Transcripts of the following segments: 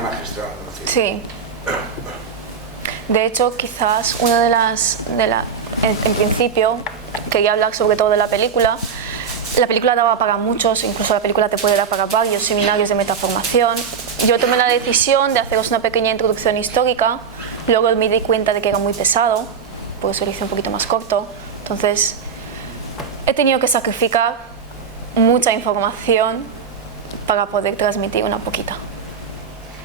escena magistral, ¿no? Sí. De hecho, quizás una de las... en principio, quería hablar sobre todo de la película. La película daba para muchos, incluso la película te puede dar para varios seminarios de metaformación. Yo tomé la decisión de haceros una pequeña introducción histórica, luego me di cuenta de que era muy pesado, por eso lo hice un poquito más corto. Entonces, he tenido que sacrificar mucha información para poder transmitir una poquita.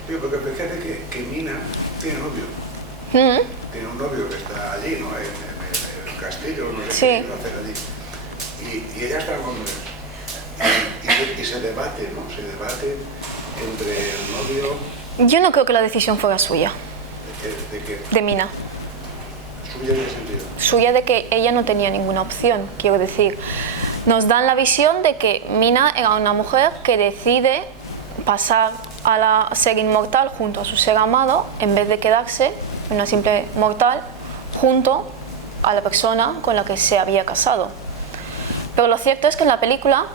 Sí, porque fíjate que Mina tiene novio. Tiene un novio que está allí, ¿no? En el castillo, no sé Sí. qué hacer allí. Y ella está con él. Y se debate, ¿no? Se debate entre el novio... Yo no creo que la decisión fuera suya, ¿De qué? de Mina. ¿Suya en qué sentido? Suya de que ella no tenía ninguna opción, quiero decir. Nos dan la visión de que Mina era una mujer que decide pasar a ser inmortal junto a su ser amado en vez de quedarse una simple mortal junto a la persona con la que se había casado. Pero lo cierto es que en la película,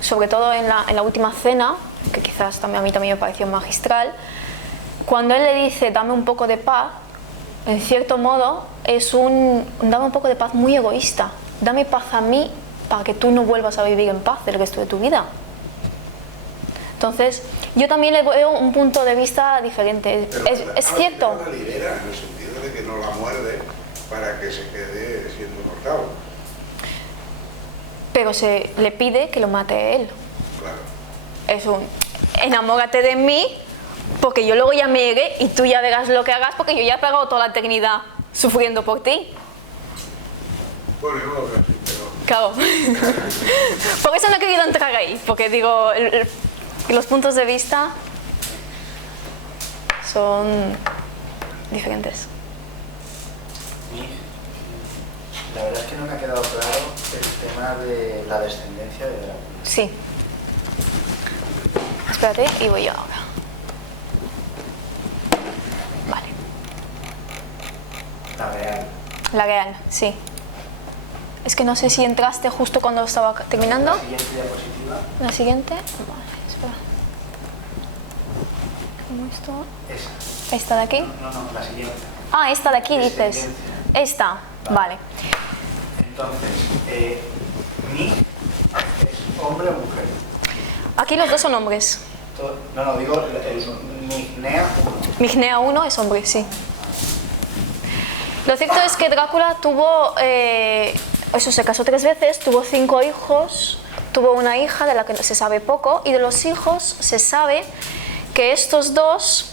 sobre todo en la última cena, que quizás también a mí también me pareció magistral, cuando él le dice dame un poco de paz, en cierto modo es dame un poco de paz muy egoísta. Dame paz a mí para que tú no vuelvas a vivir en paz el resto de tu vida. Entonces, yo también le veo un punto de vista diferente. Es cierto. La libera en el sentido de que no la muerde para que se quede siendo mortal. Pero se le pide que lo mate él. Claro. Es enamórate de mí porque yo luego ya me iré y tú ya verás lo que hagas porque yo ya he pagado toda la eternidad sufriendo por ti. Bueno, yo no lo veo así, pero... Claro. Por eso no he querido entrar ahí, porque digo, los puntos de vista son diferentes. La verdad es que no me ha quedado claro el tema de la descendencia de Drácula. Sí. Espérate, y voy yo ahora. Vale. La real. La real, sí. Es que no sé si entraste justo cuando estaba terminando. La siguiente diapositiva. La siguiente. Vale, espera. ¿Cómo esto? Esa. ¿Esta de aquí? No, la siguiente. Ah, esta de aquí dices. Descendencia. Esta, vale. Entonces, Mi es hombre o mujer. Aquí los dos son hombres. No, digo el Mignea 1. Mignea 1 es hombre, sí. Lo cierto es que Drácula tuvo, eso se casó 3 veces, tuvo 5 hijos, tuvo una hija de la que se sabe poco, y de los hijos se sabe que estos dos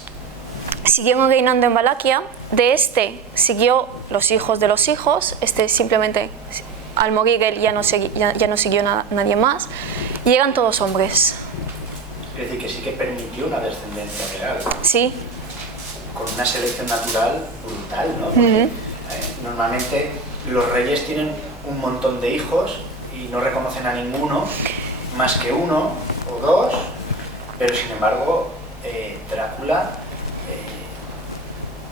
siguieron reinando en Valaquia. De este siguió los hijos de los hijos, este simplemente al morir él ya no siguió nadie más, y eran todos hombres. Es decir, que sí que permitió una descendencia real. Sí. Con una selección natural brutal, ¿no? Porque, normalmente los reyes tienen un montón de hijos y no reconocen a ninguno más que uno o dos, pero sin embargo Drácula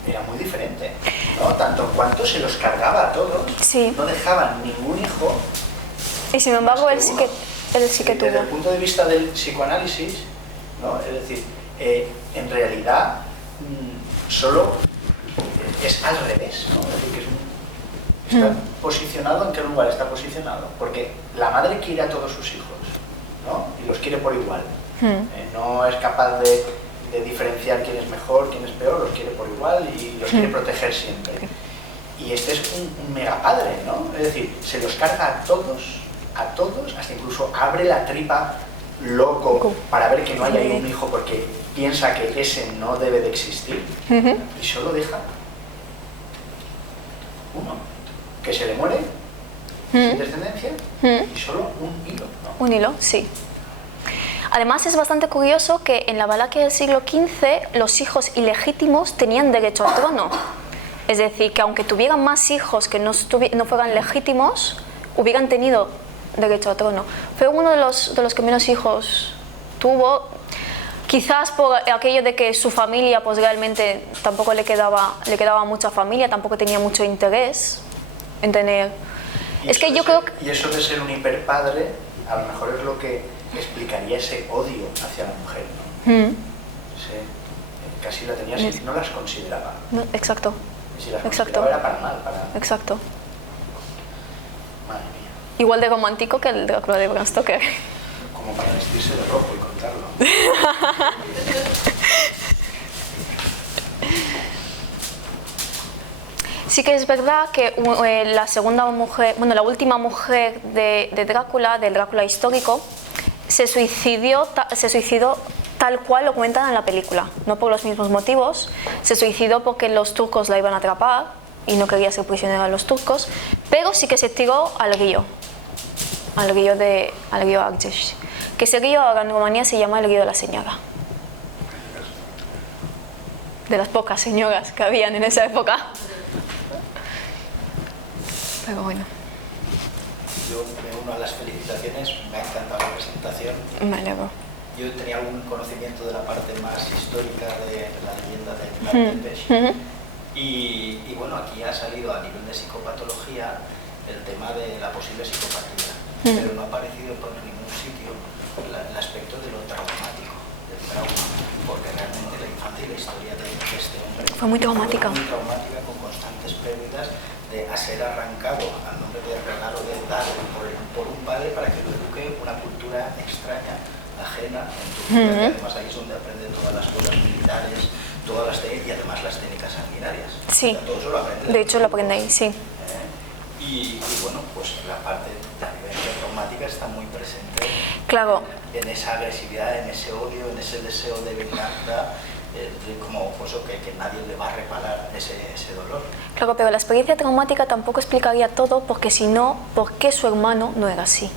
era muy diferente, ¿no? Tanto en cuanto se los cargaba a todos, sí. No dejaban ningún hijo. Y sin embargo él sí que tuvo. Desde el punto de vista del psicoanálisis, ¿no? Es decir, en realidad solo es al revés, ¿no? Es decir, que está posicionado, ¿en qué lugar está posicionado? Porque la madre quiere a todos sus hijos, ¿no? Y los quiere por igual. No es capaz de diferenciar quién es mejor, quién es peor, los quiere por igual y los quiere proteger siempre. Y este es un mega padre, ¿no? Es decir, se los carga a todos, hasta incluso abre la tripa loco para ver que no haya un hijo porque piensa que ese no debe de existir, y solo deja uno, que se le muere sin descendencia, y solo un hilo, ¿no? Un hilo, sí. Además es bastante curioso que en la Valaquia del siglo XV los hijos ilegítimos tenían derecho al trono. Es decir, que aunque tuvieran más hijos que no fueran legítimos, hubieran tenido derecho al trono. Fue uno de los que menos hijos tuvo, quizás por aquello de que su familia pues realmente tampoco le quedaba mucha familia, tampoco tenía mucho interés en tener... Es que yo creo que... Y eso de ser un hiperpadre, a lo mejor es lo que explicaría ese odio hacia la mujer, ¿no? Sí. casi la tenía así, no las consideraba. No, exacto. Y si las Exacto. consideraba era para mal, para... Exacto. Madre mía. Igual de romántico que el Drácula de Bram Stoker. Como para vestirse de rojo y contarlo. Sí que es verdad que la segunda mujer, bueno, la última mujer de Drácula, del Drácula histórico, se suicidó tal cual lo cuentan en la película, no por los mismos motivos. Se suicidó porque los turcos la iban a atrapar y no quería ser prisionera de los turcos, pero sí que se tiró al río Argeș, que ese río ahora en Rumanía se llama el río de la señora. De las pocas señoras que habían en esa época. Pero bueno. Yo me uno a las felicitaciones, me ha encantado la presentación. Me alegro. Yo tenía algún conocimiento de la parte más histórica de la leyenda de Vlad Tepes. Y bueno, aquí ha salido a nivel de psicopatología el tema de la posible psicopatía, pero no ha aparecido por ningún sitio el aspecto de lo traumático, del trauma, porque realmente la infancia y la historia de este hombre fue muy traumática. Fue muy traumática, con constantes pérdidas, de a ser arrancado al nombre de regalo de tal por un padre para que lo eduque una cultura extraña, ajena en tu vida. Además ahí es donde aprende todas las cosas militares, todas las técnicas y además las técnicas sanguinarias. Sí, o sea, todo eso lo aprende. De hecho lo aprende ahí, sí. Y bueno, pues la parte de la vivencia traumática está muy presente. Claro. En esa agresividad, en ese odio, en ese deseo de venganza, como pues, que nadie le va a reparar ese dolor. Claro, pero la experiencia traumática tampoco explicaría todo, porque si no, ¿por qué su hermano no era así?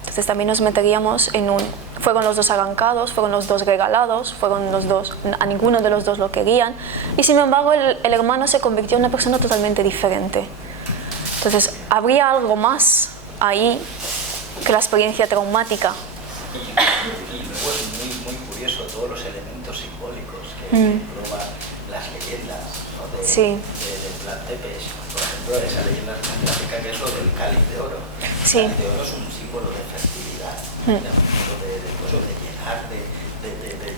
Entonces también nos meteríamos en un... Fueron los dos arrancados, fueron los dos regalados, fueron los dos... A ninguno de los dos lo querían. Y sin embargo el hermano se convirtió en una persona totalmente diferente. Entonces, ¿habría algo más ahí que la experiencia traumática? Y luego es muy curioso todos los elementos simbólicos que engloban las leyendas, ¿no? de Vlad Tepes. Por ejemplo, esa leyenda gráfica que es lo del cáliz de oro. Sí. El cáliz de oro es un símbolo de fertilidad, de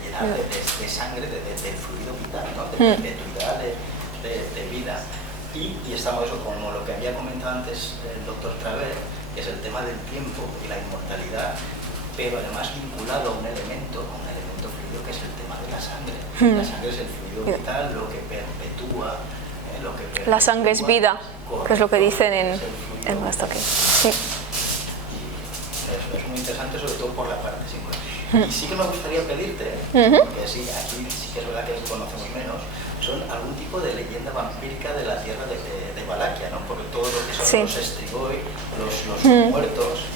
llenar, de sangre, de fluido vital, ¿no? De perpetuidad de vida. Y estamos eso, como lo que había comentado antes el doctor Traver, que es el tema del tiempo y la inmortalidad, pero además vinculado a un elemento fluido que es el tema de la sangre. La sangre es el fluido vital, lo que perpetúa, lo que... La sangre es vida, que es lo que dicen en Stoker. Sí. Y eso es muy interesante, sobre todo por la parte simbólica. Y sí que me gustaría pedirte, porque sí, aquí sí que es verdad que conocemos menos, son algún tipo de leyenda vampírica de la tierra de Valaquia, ¿no? Porque todo lo que son los Strigoi, los muertos,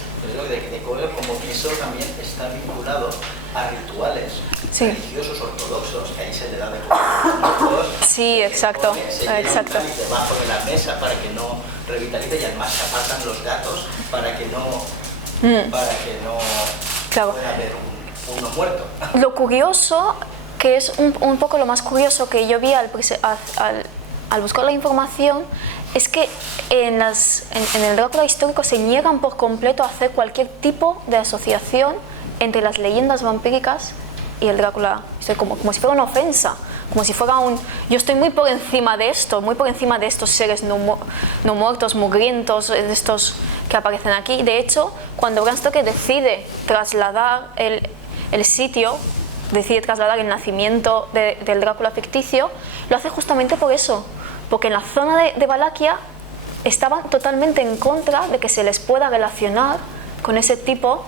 como que eso también está vinculado a rituales religiosos ortodoxos, que ahí se le da de comer a los muertos. Sí, exacto. Se llena un cáliz debajo de la mesa para que no revitalice, y además se apartan los gatos para que no pueda haber uno muerto. Lo curioso, que es un poco lo más curioso que yo vi al buscar la información, es que en el Drácula histórico se niegan por completo a hacer cualquier tipo de asociación entre las leyendas vampíricas y el Drácula histórico, como si fuera una ofensa, como si fuera yo estoy muy por encima de esto, muy por encima de estos seres no muertos, mugrientos, de estos que aparecen aquí. De hecho, cuando Bram Stoker decide trasladar el sitio, decide trasladar el nacimiento del Drácula ficticio, lo hace justamente por eso, porque en la zona de Valaquia estaban totalmente en contra de que se les pueda relacionar con ese tipo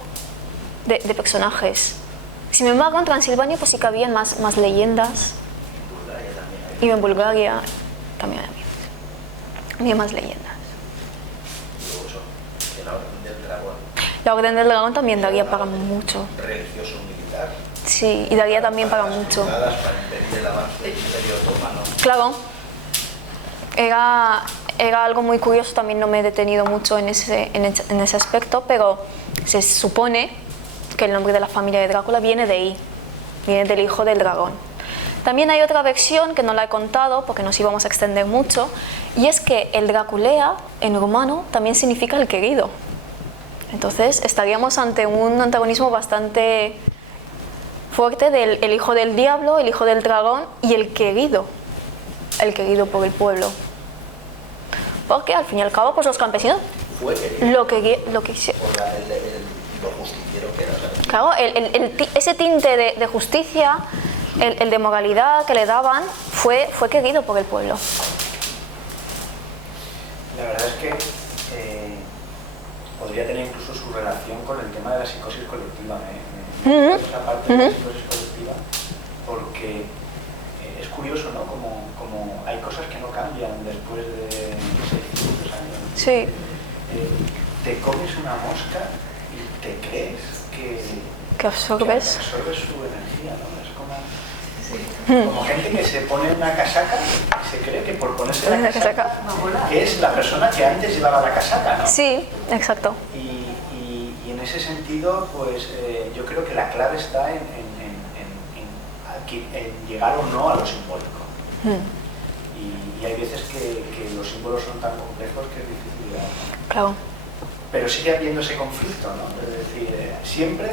de personajes. Sin embargo, en Transilvania pues sí que habían más leyendas, y en Bulgaria también había más leyendas. La Orden del Dragón también daría para mucho. Religioso militar. Sí, y daría también para mucho. Para impedir el avance del Imperio Otomano. Claro, era algo muy curioso, también no me he detenido mucho en ese aspecto, pero se supone que el nombre de la familia de Drácula viene de ahí, viene del hijo del dragón. También hay otra versión que no la he contado porque nos íbamos a extender mucho, y es que el Draculea en rumano también significa el querido. Entonces estaríamos ante un antagonismo bastante fuerte del el hijo del diablo, el hijo del dragón y el querido por el pueblo. Porque al fin y al cabo, pues los campesinos Fue lo que lo justiciero que era. claro, ese tinte de justicia, el de moralidad que le daban, fue querido por el pueblo. La verdad es que podría tener incluso su relación con el tema de la psicosis colectiva. Esa parte de la psicosis colectiva, porque es curioso, ¿no? Como hay cosas que no cambian después de 600 años. Sí. Te comes una mosca y te crees que absorbes su energía, ¿no? Es como gente que se pone una casaca y se cree que por ponerse la casaca es la persona que antes llevaba la casaca, ¿no? Sí, exacto. Y en ese sentido, pues yo creo que la clave está en llegar o no a lo simbólico. Y hay veces que los símbolos son tan complejos que es difícil llegar, ¿no? Claro. Pero sigue habiendo ese conflicto, ¿no? Es decir, siempre,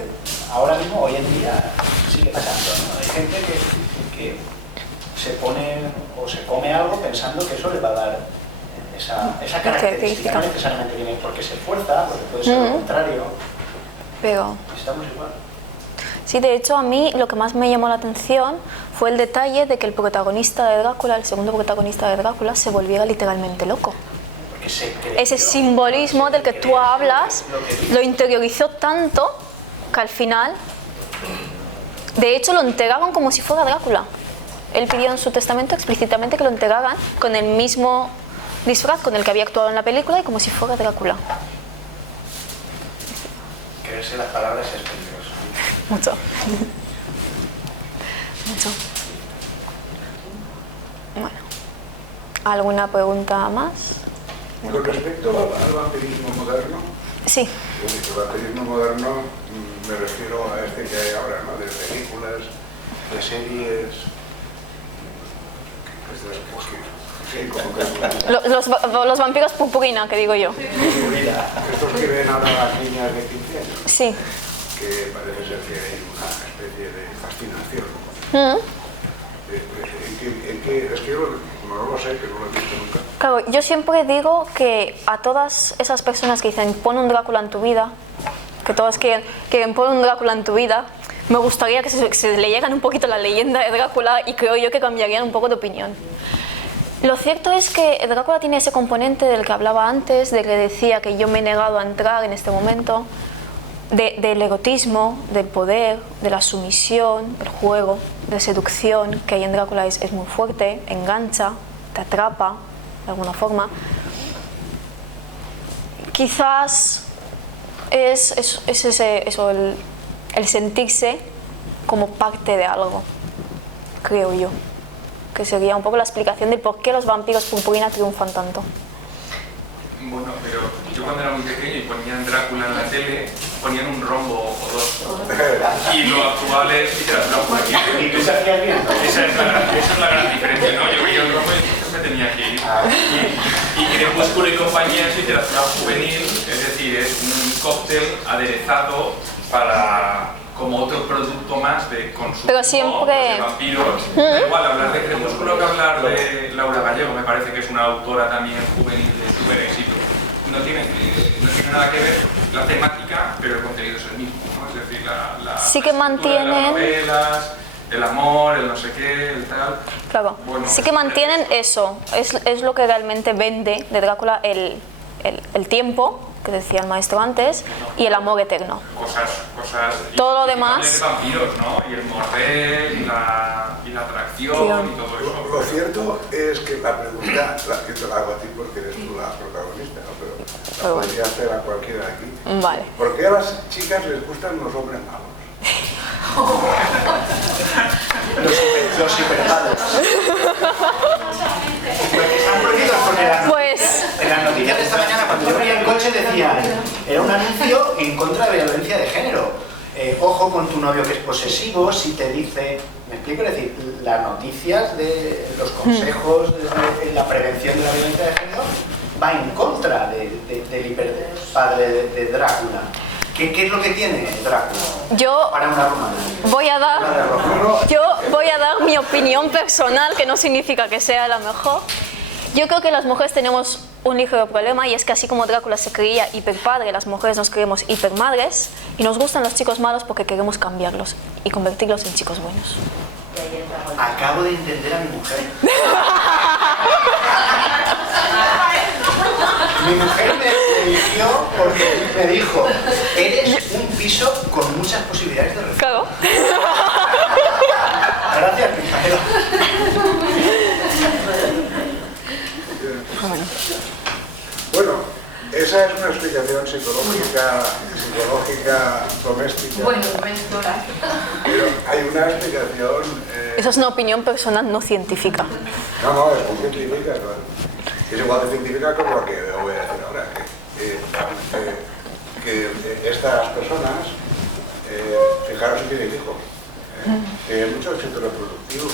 ahora mismo, hoy en día, sigue pasando, ¿no? Hay gente que se pone o se come algo pensando que eso le va a dar esa característica. No necesariamente viene porque se esfuerza, porque puede ser lo contrario. Pero Estamos igual. sí, de hecho a mí lo que más me llamó la atención fue el detalle de que el protagonista de Drácula, el segundo protagonista de Drácula, se volviera literalmente loco. Ese simbolismo del que tú hablas lo interiorizó tanto que al final, de hecho, lo entregaron como si fuera Drácula. Él pidió en su testamento explícitamente que lo entregaran con el mismo disfraz con el que había actuado en la película y como si fuera Drácula. Creerse las palabras es peligroso. Mucho. Mucho. Bueno, ¿alguna pregunta más? Con respecto al vampirismo moderno, Sí. el vampirismo moderno me refiero a este que hay ahora, ¿no? De películas, de series, sí, como Los vampiros purpurina, que digo yo. estos que ven ahora las niñas de 15 años, Sí. que parece ser que hay una especie de fascinación. ¿En qué? Es que yo no lo sé, que no lo he visto nunca. Claro, yo siempre digo que a todas esas personas que dicen pon un Drácula en tu vida, que todas quieren pon un Drácula en tu vida, me gustaría que se leyeran un poquito la leyenda de Drácula y creo yo que cambiarían un poco de opinión. Lo cierto es que Drácula tiene ese componente del que hablaba antes, de que decía que yo me he negado a entrar en este momento, del erotismo, del poder, de la sumisión, del juego, de seducción, que hay en Drácula es muy fuerte, engancha, te atrapa de alguna forma. Quizás es eso, el sentirse como parte de algo, creo yo, que sería un poco la explicación de por qué los vampiros purpurina triunfan tanto. Bueno, pero yo cuando era muy pequeño y ponían Drácula en la tele, ponían un rombo o dos. Y lo actual es literatura juvenil. ¿Y tú sabías bien? Esa es la gran diferencia, ¿no? Yo veía un rombo y entonces me tenía que ir. Y Crepúsculo y compañía es literatura juvenil, es decir, es un cóctel aderezado como otro producto más de consumo, pero siempre... de vampiros. Da igual hablar de Crepúsculo que hablar de Laura Gallego, me parece que es una autora también juvenil de súper éxito. No tiene nada que ver la temática, pero el contenido es el mismo, ¿no? Es decir, sí que mantienen... las novelas, el amor, el no sé qué, el tal... Claro, bueno, sí que mantienen eso, es lo que realmente vende de Drácula el tiempo, que decía el maestro antes, y el amor eterno. Cosas todo lo demás... de vampiros, ¿no? Y el morder, y la atracción, y todo eso. Lo cierto es que la pregunta, yo te la hago a ti porque eres tú la protagonista, ¿no? Pero la podría hacer a cualquiera de aquí. Vale. ¿Por qué a las chicas les gustan los hombres malos? Los hiperpados. Pues... En las noticias de esta mañana, cuando yo veía el coche, decían, era un anuncio en contra de violencia de género. Ojo con tu novio que es posesivo, si te dice... ¿Me explico? Es decir, las noticias de los consejos de la prevención de la violencia de género va en contra del hiperpadre de Drácula. ¿Qué es lo que tiene Drácula Yo para una romana? voy a dar mi opinión personal, que no significa que sea la mejor. Yo creo que las mujeres tenemos un ligero problema, y es que así como Drácula se creía hiperpadre, las mujeres nos creemos hipermadres y nos gustan los chicos malos porque queremos cambiarlos y convertirlos en chicos buenos. Acabo de entender a mi mujer. Mi mujer me eligió porque me dijo, eres un piso con muchas posibilidades de reforma. Claro. Gracias, Mijaela. Bueno, esa es una explicación psicológica doméstica. Bueno, menstrual. Pero hay una explicación... Eso es una opinión personal, no científica. No, es muy científica, claro. Es igual de científica como lo que voy a decir ahora, que estas personas, fijaros si tienen hijos, tienen mucho éxito reproductivo.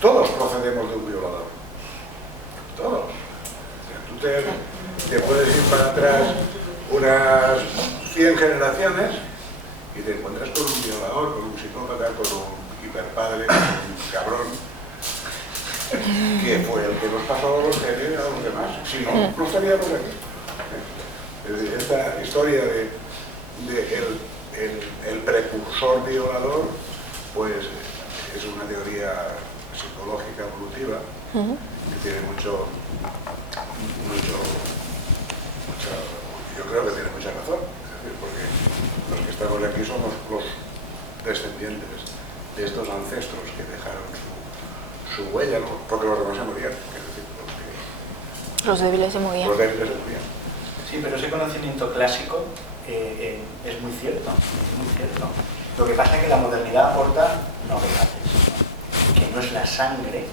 Todos procedemos de un violador. Todos. Tú te puedes ir para atrás unas 100 generaciones y te encuentras con un violador, con un psicópata, con un hiperpadre, con un cabrón, que fue el que nos pasó los genes a los demás. Si no, no estaríamos aquí. Esta historia de el precursor violador, pues es una teoría psicológica evolutiva que tiene mucho, yo creo que tiene mucha razón, es decir, porque los que estamos aquí somos los descendientes de estos ancestros que dejaron su huella, ¿no? Porque los demás se morían, es decir, Los débiles se morían. los débiles se morían. Sí, pero ese conocimiento clásico es muy cierto, es muy cierto. Lo que pasa es que la modernidad aporta novedades, que no es la sangre,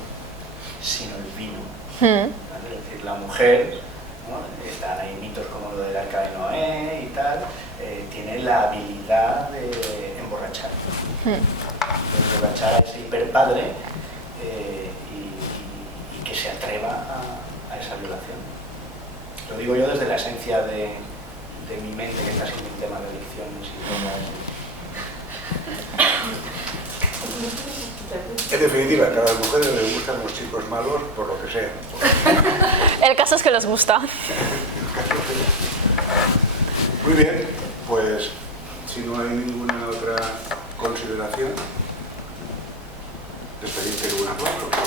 sino el vino. ¿Vale? Es decir, la mujer, ¿no? Están ahí mitos como lo del arca de Noé y tal, tiene la habilidad de emborrachar. De emborrachar a ese hiperpadre y que se atreva a esa violación. Lo digo yo desde la esencia de mi mente, que está siendo un tema de adicciones y drogas. En definitiva, que a las mujeres les gustan los chicos malos por lo que sea. El caso es que les gusta. Muy bien, pues si no hay ninguna otra consideración, despedirte con un aplauso.